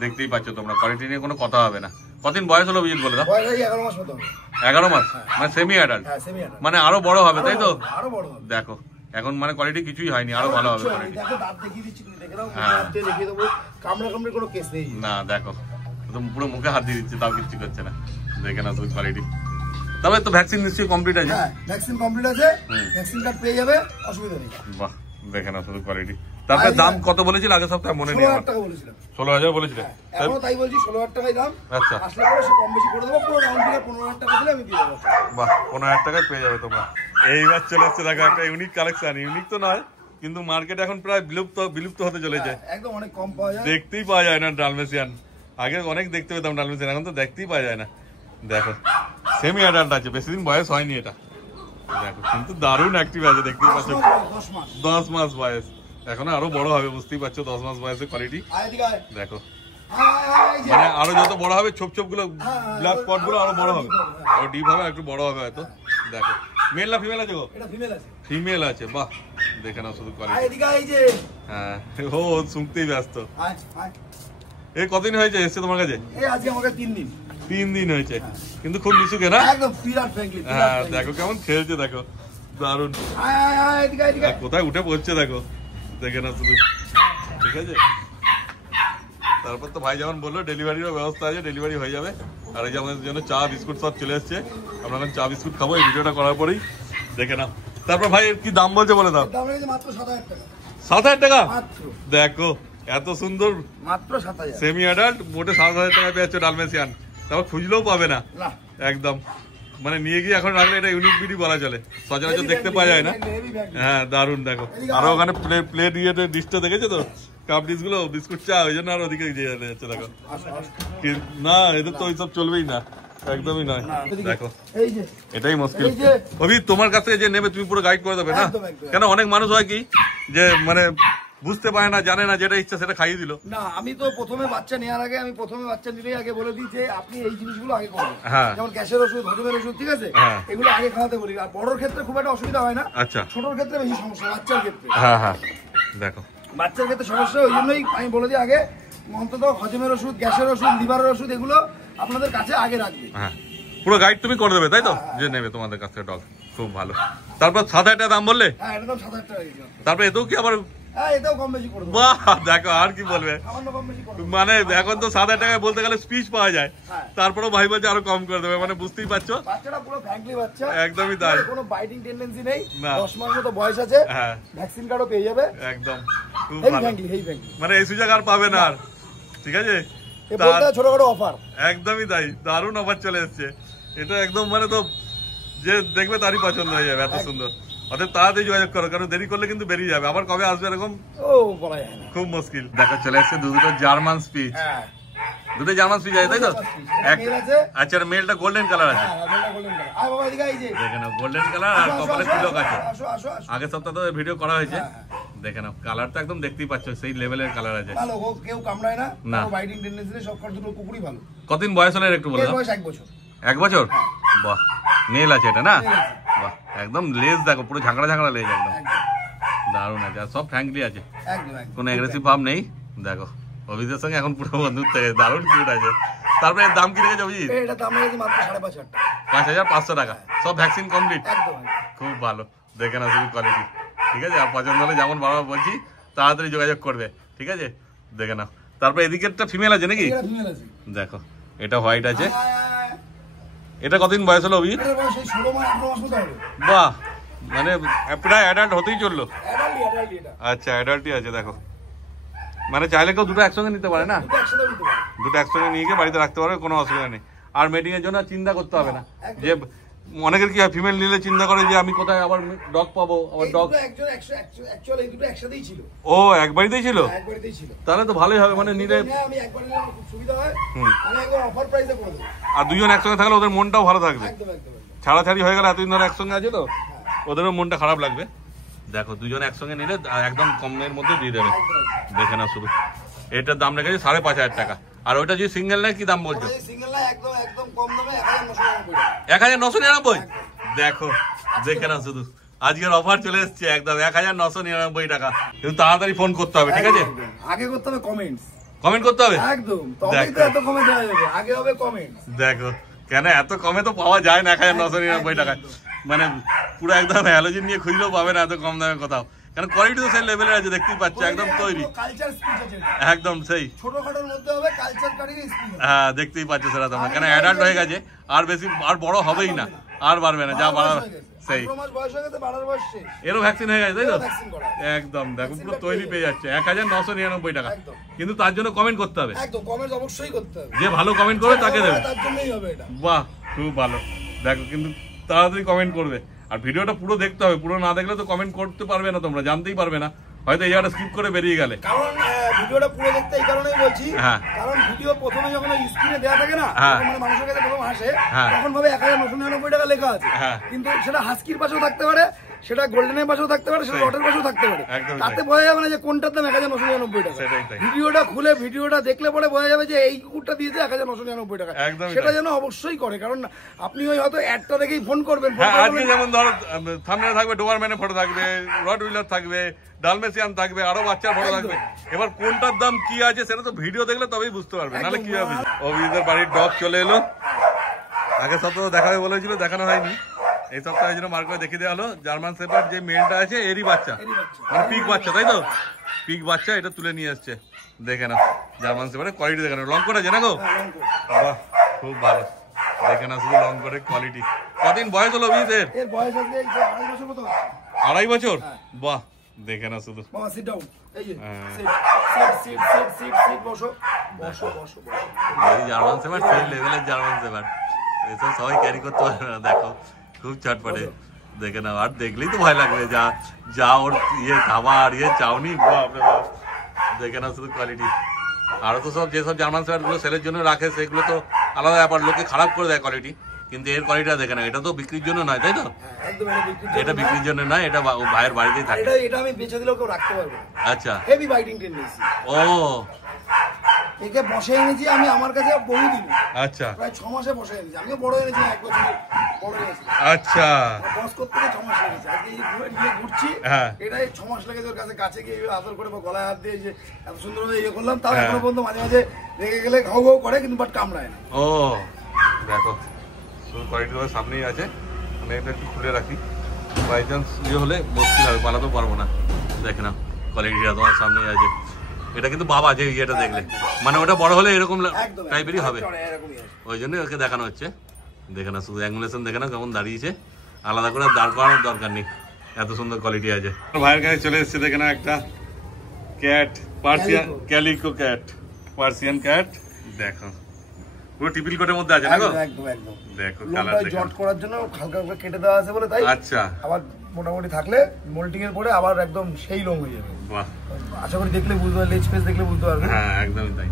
দেখতেই পাচ্ছ তোমরা, কোয়ালিটি নিয়ে কোনো কথা হবে না। কতদিন বয়স হলো অভিজিৎ বলে দাও? 11 মাস, মানে সেমি অ্যাডাল্ট, মানে আরো বড় হবে তাই তো? দেখো এখন মানে কোয়ালিটি কিছুই হয়নি, আরো ভালো হবে কোয়ালিটি। না দেখো পুরো মুখে হাত দিয়ে দিচ্ছে, তাও কিছু করছে না, দেখে না শুধু কোয়ালিটি। তবে তো ভ্যাকসিন নিশ্চয়ই কমপ্লিট আছে? ভ্যাকসিন কমপ্লিট আছে, ভ্যাকসিন কার্ড পেয়ে যাবে, অসুবিধা নেই। বাহ, দেখে না শুধু কোয়ালিটি। তারপরে দাম কত বলেছিল আগের সপ্তাহে মনে নেই? 16,000 টাকা বলেছিলাম। 16,000 বলেছিলেন? এখনো তাই বলছি, 16,000 টাকাই দাম। আচ্ছা, আসলে পরে সে কম বেশি করে দেবো, পুরো রাউন্ড ফিগার 15,000 টাকা দিলে আমি দিয়ে দেবো। বাহ, 15,000 টাকায় পেয়ে যাবে তোমরা। এইবার চলে এসছে দেখো একটা ইউনিক কালেকশন, ইউনিক তো নয় কিন্তু মার্কেট এখন প্রায় বিলুপ্ত হতে চলেছে, একদম অনেক কম পাওয়া যায়, দেখতেই পাওয়া যায় না ডালমেশিয়ান। আগে অনেক দেখতে পেতাম ডালমেশিয়ান, এখন তো দেখতেই পাওয়া যায় না। দেখো সেমি অ্যাডাল্ট আছে, বেশি দিন বয়স হয়নি এটা, দেখো কিন্তু দারুণ অ্যাক্টিভ আছে, দেখতেই পাচ্ছ 10 মাস বয়স, এখনো আরো বড় হবে, বুঝতেই পারছো 10 মাস বয়সের কোয়ালিটি। দেখো মানে আরো যত বড় হবে ছোপ ছোপ গুলো ব্ল্যাক স্পট গুলো আরো বড় হবে, আরো ডিপ হবে, একটু বড় হবে হয়তো। দেখো মেল না ফিমেল আছে গো? ফিমেল আছে। বাহ, দেখে নাও শুধু কোয়ালিটি। হ্যাঁ, ও শুনতেই ব্যস্ত। এই কতদিন হয়েছে এসছে তোমার কাছে? আজকে আমাকে 3 দিন হয়েছে, কিন্তু খুব মিশুকে না? একদম ফ্রিডম ফ্র্যাঙ্কলি। হ্যাঁ, দেখো কেমন খেলছে, দেখো দারুণ, কোথায় উঠে পড়ছে দেখো, দেখে না শুধু, ঠিক আছে। তারপর তো ভাই যেমন বললো ডেলিভারিরও ব্যবস্থা আছে, ডেলিভারি হয়ে যাবে। আর এই যে আমাদের জন্য চা বিস্কুট সব চলে এসছে, আমরা এখন চা বিস্কুট খাবো এই ভিডিওটা করার পরেই, দেখে নাও। তারপর ভাই কি দাম বলছে বলে দাও? মাত্র 7,000 টাকা। 7,000 টাকা? দেখো এত সুন্দর মাত্র 7,000 সেমি অ্যাডাল্ট, মোটে 7,000 টাকায় পেয়ে যাচ্ছে ডালমেশিয়ান, তারপর খুঁজলেও পাবে না একদম, মানে নিয়ে গিয়ে এখন রাখলে এটা ইউনিক বিডি বলা চলে, সচরাচর দেখতে পাওয়া যায় না। হ্যাঁ দারুণ, দেখো আরো ওখানে প্লেট ইয়ে ডিশটা দেখেছো তো, কাপ ডিশ গুলো বিস্কুট চা, ওই জন্য আর ওদিকে দিয়ে যাচ্ছে। দেখো না, এদের তো ওইসব চলবেই না, একদমই নয়। দেখো এটাই মুশকিল। অভি তোমার কাছ থেকে যে নেবে তুমি পুরো গাইড করে দেবে না, কেন অনেক মানুষ হয় কি যে মানে বুঝতে পারে না, জানে না, যেটা ইচ্ছা সেটা খাইয়ে দিল। না, আমি তো প্রথমে বাচ্চা নেওয়ার আগে, আমি প্রথমে বাচ্চা নিলেই আগে বলে দিই যে আপনি এই জিনিসগুলো আগে করবেন, যেমন গ্যাসের ওষুধ, হজমের ওষুধ, ঠিক আছে, এগুলো আগে খাওয়াতে বলি। আর বড়োর ক্ষেত্রে খুব একটা অসুবিধা হয় না, আচ্ছা, ছোটোর ক্ষেত্রে বেশি সমস্যা, বাচ্চার ক্ষেত্রে। হ্যাঁ হ্যাঁ, দেখো বাচ্চার ক্ষেত্রে সমস্যা, ওই জন্যই আমি বলে দিই আগে অন্তত হজমের ওষুধ, গ্যাসের ওষুধ, লিভারের ওষুধ, এগুলো আপনাদের কাছে আগে রাখবে। হ্যাঁ, পুরো গাইড তুমি করে দেবে তাই তো, যে নেবে তোমাদের কাছ থেকে ডগ, খুব ভালো। তারপর 7,000 টাকা দাম বললে? হ্যাঁ, এটা দাম 7,000 টাকা। তারপর এতেও কি আবার? বাহ, দেখো আর কি বলবে, মানে এখন তো 7,000 টাকায় বলতে গেলে স্পিচ পাওয়া যায়, তারপরেও ভাই বলছে আরো কম করে দেবে, মানে বুঝতেই পারছো বাচ্চাটা পুরো ফ্র্যাঙ্কলি বাচ্চা, একদমই তাই, কোনো বাইটিং টেন্ডেন্সি নেই, 10 মাস মতো বয়স আছে, ভ্যাকসিন কার্ডও পেয়ে যাবে, একদম খুব ভালো, মানে এই সুযোগ আর পাবে না আর, ঠিক আছে। ছোটখাটো অফার, একদমই তাই, দারুণ অফার চলে এসছে, এটা একদম মানে তো যে দেখবে তারই পছন্দ হয়ে যাবে, এত সুন্দর। অতএব তাড়াতাড়ি যোগাযোগ করো, কারণ দেরি করলে কিন্তু বেরিয়ে যাবে, আবার কবে আসবে এরকম খুব মুশকিল। দেখা চলে আসছে দুটো জার্মান স্পিচ, দুটো জার্মান স্পিচ আছে তাই তো? আচ্ছা, মেলটা গোল্ডেন কালার আছে, দেখে নাও গোল্ডেন কালার, আর কপালে তিলক আছে। আগের সপ্তাহে তো ভিডিও করা হয়েছে, দেখে নাও কালারটা একদম দেখতেই পাচ্ছ সেই লেভেলের কালার আছে, কেউ কামড়ায় না, না বাইটিং টেন্ডেন্সি নেই, সব দুটো কুকুরই ভালো। কতদিন বয়স হলে একটু বলে দাও? 1 বছর। 1 বছর? বাহ, মেল আছে এটা না? বাহ, একদম লেজ দেখো পুরো ঝাঁকড়া ঝাঁকড়া লেজ, একদম দারুণ আছে, আর সব ফ্র্যাঙ্কলি আছে, কোনো অ্যাগ্রেসিভ ভাব নেই। দেখো অভিজিতের সঙ্গে এখন পুরো বন্ধুত্ব, দারুণ কিউট আছে। তারপরে এর দাম কি রেখেছে অভিজিৎ? এটা দাম রেখেছে মাত্র 5,500 টাকা। 5,500 টাকা, সব ভ্যাকসিন কমপ্লিট, খুব ভালো, দেখে না শুধু কোয়ালিটি, ঠিক আছে। আর পছন্দ হলে যেমন বাবা বলছি তাড়াতাড়ি যোগাযোগ করবে, ঠিক আছে, দেখে নাও। তারপরে এদিকেরটা ফিমেল আছে নাকি? দেখো এটা হোয়াইট আছে, এটা কতদিন বয়স হলো অভিজিৎ? বাহ, মানে প্রায় অ্যাডাল্ট হতেই চললো। আচ্ছা, অ্যাডাল্টই আছে, দেখো মানে চাইলে কেউ দুটো একসঙ্গে নিতে পারে না, দুটো একসঙ্গে নিয়ে গিয়ে বাড়িতে রাখতে পারবে, কোনো অসুবিধা নেই। আর মেটিং এর জন্য চিন্তা করতে হবে না, যে অনেকের কি হয় ফিমেল নিলে চিন্তা করে যে আমি কোথায় আবার ডগ পাবো, আবার ডগ। ও এক বাড়িতেই ছিল, তাহলে তো ভালোই হবে, মানে নিলে আর দুজন একসঙ্গে থাকলে ওদের মনটাও ভালো থাকবে, ছাড়াছাড়ি হয়ে গেলে এতদিন ধরে একসঙ্গে আছে তো ওদেরও মনটা খারাপ লাগবে। দেখো দুজন একসঙ্গে নিলে একদম কমের মধ্যে দিয়ে দেবে, দেখে না শুধু। এটার দাম রেখেছে 5,500 টাকা। আর ওইটা যদি সিঙ্গেল নেয় কি দাম বলছো? 1,999। দেখো দেখে না শুধু, আজকের অফার চলে এসছে একদম 1999 টাকা, কিন্তু তাড়াতাড়ি ফোন করতে হবে, ঠিক আছে? আগে করতে হবে কমেন্ট করতে হবে একদম, তবেই তো এত কমে দেওয়া যাবে, আগে হবে কমেন্ট। দেখো কেন এত কমে তো পাওয়া যায় না 1999 টাকায়, মানে পুরো একদম হ্যালোজিন নিয়ে খুঁজলেও পাবে না এত কম দামে কোথাও, কারণ কোয়ালিটি তো সেই লেভেলের আছে, দেখতেই পাচ্ছ একদম তৈরি, কালচার স্পিচ আছে একদম সেই ছোটখাটোর মধ্যে হবে কালচার কাটিং স্পিচ। হ্যাঁ দেখতেই পাচ্ছ সেটা তোমরা, কেন অ্যাডাল্ট হয়ে গেছে, আর বেশি আর বড় হবেই না, আর বাড়বে না, যা বাড়া সেই এরও ভ্যাকসিন হয়ে গেছে, তাই তো? একদম দেখো পুরো তৈরি পেয়ে যাচ্ছে 1999 টাকা, কিন্তু তার জন্য কমেন্ট করতে হবে, একদম কমেন্ট অবশ্যই করতে হবে, যে ভালো কমেন্ট করবে তাকে দেবে, তার জন্যই হবে এটা। বাহ খুব ভালো, দেখো কিন্তু তাড়াতাড়ি কমেন্ট করবে, আর ভিডিওটা পুরো দেখতে হবে, পুরো না দেখলে তো কমেন্ট করতে পারবে না, তোমরা জানতেই পারবে না, হয়তো এই জায়গাটা স্কিপ করে বেরিয়ে গেলে। কারণ ভিডিওটা পুরো দেখতে এই কারণেই বলছি, কারণ ভিডিও প্রথমে যখন স্ক্রিনে দেওয়া থাকে না, মানে মানুষের কাছে প্রথম আসে, তখন ভাবে 1999 টাকা লেখা আছে, কিন্তু সেটা হাস্কির পাশেও থাকতে পারে, সেটা গোল্ডেনের পাশেও থাকতে পারে, সেটা লটের পাশেও থাকতে পারে, তাতে বোঝা যাবে না যে কোনটার দাম 1999 টাকা। ভিডিওটা খুলে ভিডিওটা দেখলে পরে বোঝা যাবে যে এই কুকুরটা দিয়েছে 1999 টাকা, সেটা যেন অবশ্যই করে, কারণ আপনি ওই হয়তো অ্যাডটা দেখেই ফোন করবেন, আজকে যেমন ধরো থাম্বনেলে থাকবে ডোবারম্যানের ফটো থাকবে, রড হুইলার থাকবে, ডালমেসিয়ান থাকবে, আরো বাচ্চার ফটো থাকবে, এবার কোনটার দাম কি আছে সেটা তো ভিডিও দেখলে তবেই বুঝতে পারবে, নাহলে কি হবে। অভিজিতের বাড়ির ডগ চলে এলো, আগের সপ্তাহে দেখাবে বলেছিল, দেখানো হয়নি, এই সপ্তাহে জন্য মার্ক করে দেখিয়ে দেওয়া হলো। জার্মান শেপার্ড যে মেলটা আছে এরই বাচ্চা, মানে পিক বাচ্চা, তাই তো? পিক বাচ্চা, এটা তুলে নিয়ে আসছে, দেখে না জার্মান শেপার্ডের কোয়ালিটি দেখে না, লং কোট আছে না গো, বাহ খুব ভালো, দেখে না শুধু লং কোটের কোয়ালিটি। কদিন বয়স হলো অভিজিতের? 2.5 বছর, বাহ দেখে না শুধু, জার্মান শেপার্ড সেই লেভেলের জার্মান শেপার্ড, এসব সবাই ক্যারি করতে পারবে না, দেখো খুব চটপটে, দেখে নাও, আর দেখলেই তো ভয় লাগবে, যা যা ওর ইয়ে খাবার ইয়ে চাউনি, বাপরে বাপ, দেখে নাও শুধু কোয়ালিটি। আরো তো সব যেসব জার্মান শেপার্ড গুলো সেলের জন্য রাখে সেগুলো তো আলাদা ব্যাপার, লোকে খারাপ করে দেয় কোয়ালিটি, কিন্তু এর কোয়ালিটিটা দেখে না, এটা তো বিক্রির জন্য নয়, তাই তো? এটা বিক্রির জন্য নয়, এটা ভাইয়ের বাড়িতেই থাকে, এটা আমি বেচে দিলেও কেউ রাখতে পারবে। আচ্ছা, হেভি বাইটিং টেন্ডেন্সি। ও একে বসে এনেছি আমি আমার কাছে বহুদিন, আচ্ছা প্রায় 6 মাসে বসে এনেছি, আমিও বড় এনেছি 1 বছর বড় এনেছি, আচ্ছা বস করতে 6 মাস লেগেছে, আজকে এই নিয়ে ঘুরছি, এটাই 6 মাস লেগেছে ওর কাছে, কাছে গিয়ে আদর করে বা গলায় হাত দিয়ে যে এত সুন্দরভাবে ইয়ে করলাম, তাও এখনো পর্যন্ত মাঝে মাঝে রেগে গেলে ঘাউ ঘাউ করে, কিন্তু বাট কামড়ায় না। ও দেখো কোয়ালিটি সামনেই আছে, আমি এটা একটু খুলে রাখি, বাই চান্স ইয়ে হলে মুশকিল হবে, পালাতেও পারবো না, দেখে না কোয়ালিটিটা তোমার সামনেই আছে, এটা কিন্তু বাবা যে ইয়েটা দেখলে, মানে ওটা বড় হলে এরকম টাইপেরই হবে, ওই জন্যই ওকে দেখানো হচ্ছে, দেখে না শুধু অ্যাঙ্গুলেশন দেখে না কেমন দাঁড়িয়েছে, আলাদা করে দাঁড় করানোর দরকার নেই, এত সুন্দর কোয়ালিটি আছে। ভাইয়ের কাছে চলে এসেছে, দেখে না একটা cat, Persian calico cat, Persian cat, দেখো পুরো টিপিল কোটের মধ্যে আছে না গো, একদম একদম, দেখো কালার দেখো, জট করার জন্য হালকা হালকা কেটে দেওয়া আছে বলে, তাই আচ্ছা, আবার মোটামুটি থাকলে মোল্টিং এর পরে আবার একদম সেই লং হয়ে যাবে, বাহ আশা করি দেখলে বুঝতে পারবে, লেজ পেস দেখলে বুঝতে পারবে, হ্যাঁ একদমই তাই,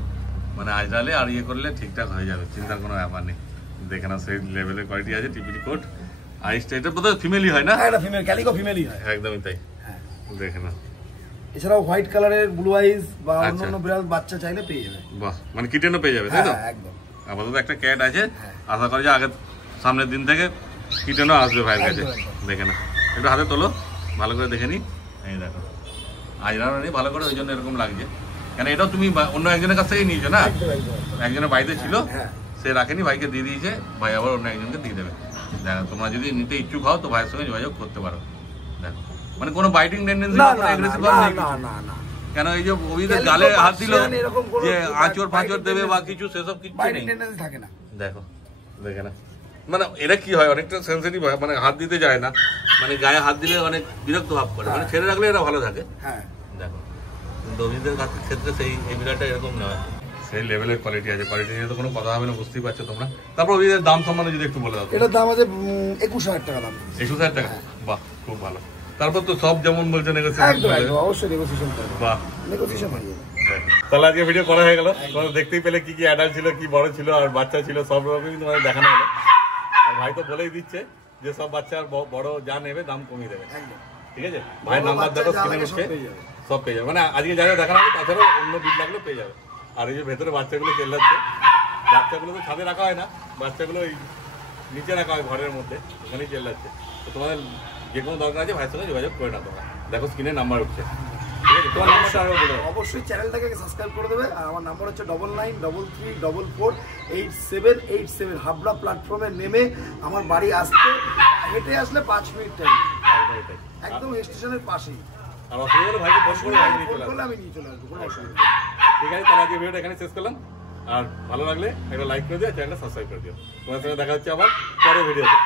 মানে আজরালে আর ইয়ে করলে ঠিকঠাক হয়ে যাবে, চিন্তার কোনো ব্যাপার নেই, দেখে না সেই লেভেলের কোয়ালিটি আছে, টিপিল কোট, আইসটা এটা বোধহয় ফিমেলই হয় না, এটা ফিমেল, ক্যালিকো ফিমেলই হয়, একদমই তাই, হ্যাঁ দেখে না। এছাড়াও হোয়াইট কালারের ব্লু আইজ বা অন্যান্য বিড়াল বাচ্চা চাইলে পেয়ে যাবে, বাহ মানে কিটেনও পেয়ে যাবে, তাই তো? একদম, আপাতত একটা ক্যাট আছে, আশা করি যে আগে সামনের দিন থেকে কিটেনও আসবে ভাইয়ের কাছে, দেখে না একটু হাতে তোলো ভালো করে দেখে নি, এই দেখো আজরাও নেই ভালো করে, ওই জন্য এরকম লাগছে, কেন এটাও তুমি অন্য একজনের কাছ থেকেই নিয়েছো না, একজনের বাড়িতে ছিল, সে রাখেনি, ভাইকে দিয়ে দিয়েছে, ভাই আবার অন্য একজনকে দিয়ে দেবে, দেখো তোমরা যদি নিতে ইচ্ছুক হও তো ভাইয়ের সঙ্গে যোগাযোগ করতে পারো, দেখো মানে কোনো বাইটিং টেন্ডেন্সি না, কেন এই যে অভিদের গালে হাত দিল যে আঁচড় ফাঁচড় দেবে বা কিছু, সেসব কিছু নেই, থাকে না, দেখো দেখে না, মানে এরা কি হয় অনেকটা সেন্সিটিভ হয়, মানে হাত দিতে যায় না, মানে গায়ে হাত দিলে অনেক বিরক্ত ভাব করে, মানে ছেড়ে রাখলে এরা ভালো থাকে, দেখো কিন্তু অভিদের ক্ষেত্রে সেই এই বিড়ালটা এরকম নয়, সেই লেভেলের কোয়ালিটি আছে, কোয়ালিটি নিয়ে তো কোনো কথা হবে না, বুঝতেই পারছো তোমরা। তারপর অভিদের দাম সম্বন্ধে যদি একটু বলে দাও। এটার দাম আছে 21,000 টাকা দাম। 21,000 টাকা, বাহ খুব ভালো। তারপর তো সব যেমন বলছে নেগোসিয়েশন, অবশ্যই নেগোসিয়েশন করবে, বাহ নেগোসিয়েশন হয়ে যাবে। তাহলে আজকে ভিডিও করা হয়ে গেল, তোমরা দেখতেই পেলে কি কি অ্যাডাল্ট ছিল, কি বড় ছিল আর বাচ্চা ছিল, সব রকমই তোমাদের দেখানো হলো। আর ভাই তো বলেই দিচ্ছে যে সব বাচ্চার বড় যা নেবে দাম কমিয়ে দেবে, ঠিক আছে? ভাইয়ের নাম্বার দেখো স্ক্রিনে উঠছে, সব পেয়ে যাবে, মানে আজকে যা যা দেখানো হবে তাছাড়াও অন্য বিল লাগলে পেয়ে যাবে। আর এই যে ভেতরে বাচ্চাগুলো চেল্লাচ্ছে, বাচ্চাগুলো তো ছাদে রাখা হয় না, বাচ্চাগুলো ওই নিচে রাখা হয় ঘরের মধ্যে, ওখানেই চেল্লাচ্ছে। তো তোমাদের যে কোনো দরকার আছে ভাইয়ের সঙ্গে যোগাযোগ করে না তোমরা। দেখো স্ক্রিনে নাম্বার উঠছে, ঠিক আছে? তোমার নাম্বারটা আরো বলে দাও। অবশ্যই চ্যানেলটাকে সাবস্ক্রাইব করে দেবে। আর আমার নাম্বার হচ্ছে 9933448787। হাবড়া প্ল্যাটফর্মে নেমে আমার বাড়ি আসতে হেঁটে আসলে 5 মিনিট টাইম, একদম স্টেশনের পাশেই। আর অসুবিধা হলে ভাইকে ফোন করে ফোন করলে আমি নিয়ে চলে আসবো, কোনো অসুবিধা নেই। ঠিক আছে, তাহলে আজকে ভিডিওটা এখানে শেষ করলাম। আর ভালো লাগলে একটা লাইক করে দিও, চ্যানেলটা সাবস্ক্রাইব করে দিও। তোমার সঙ্গে দেখা হচ্ছে আবার পরের ভিডিওতে।